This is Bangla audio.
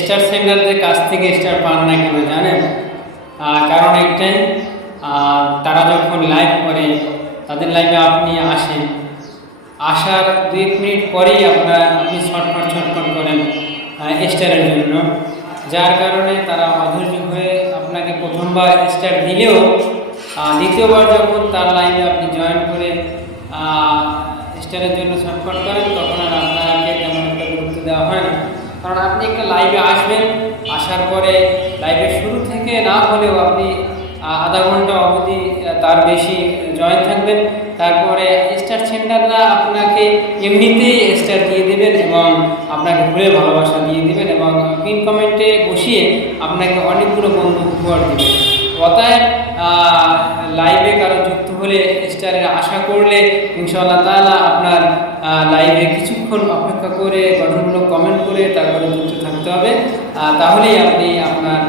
স্টার সেন্ডারদের কাছ থেকে স্টার পান না কেন জানেন? কারণ একটাই, তারা যখন লাইভ করে, তাদের লাইভে আপনি আসেন, আসার 2 মিনিট পরেই আপনি ছটফট করেন স্টারের জন্য, যার কারণে তারা অধৈর্য হয়ে আপনাকে প্রথমবার স্টার দিলেও দ্বিতীয়বার যখন তার লাইভে আপনি জয়েন করে স্টারের জন্য ছটফট করেন, তখন আর আপনাকে তেমন একটা গুরুত্ব দেওয়া হয় না। কারণ আপনি একটা লাইভে আসবেন, আসার পরে লাইভের শুরু থেকে না হলেও আপনি আধা ঘন্টা অবধি তার বেশি জয়েন থাকবেন, তারপরে স্টার সেন্টাররা আপনাকে এমনিতেই স্টার দিয়ে দেবেন এবং আপনাকে ঘুরে ভালোবাসা দিয়ে দেবেন এবং পিন কমেন্টে বসিয়ে আপনাকে অনেকগুলো বন্ধু উপহার দেবেন। অতএব লাইভে কারো যুক্ত হলে স্টারের আশা করলে ইনশাআল্লাহ তাআলা আপনার লাইভে কিছুক্ষণ অপেক্ষা করে গঠনমূলক কমেন্ট করে তারপরে যুক্ত থাকতে হবে, তাহলেই আপনি আপনার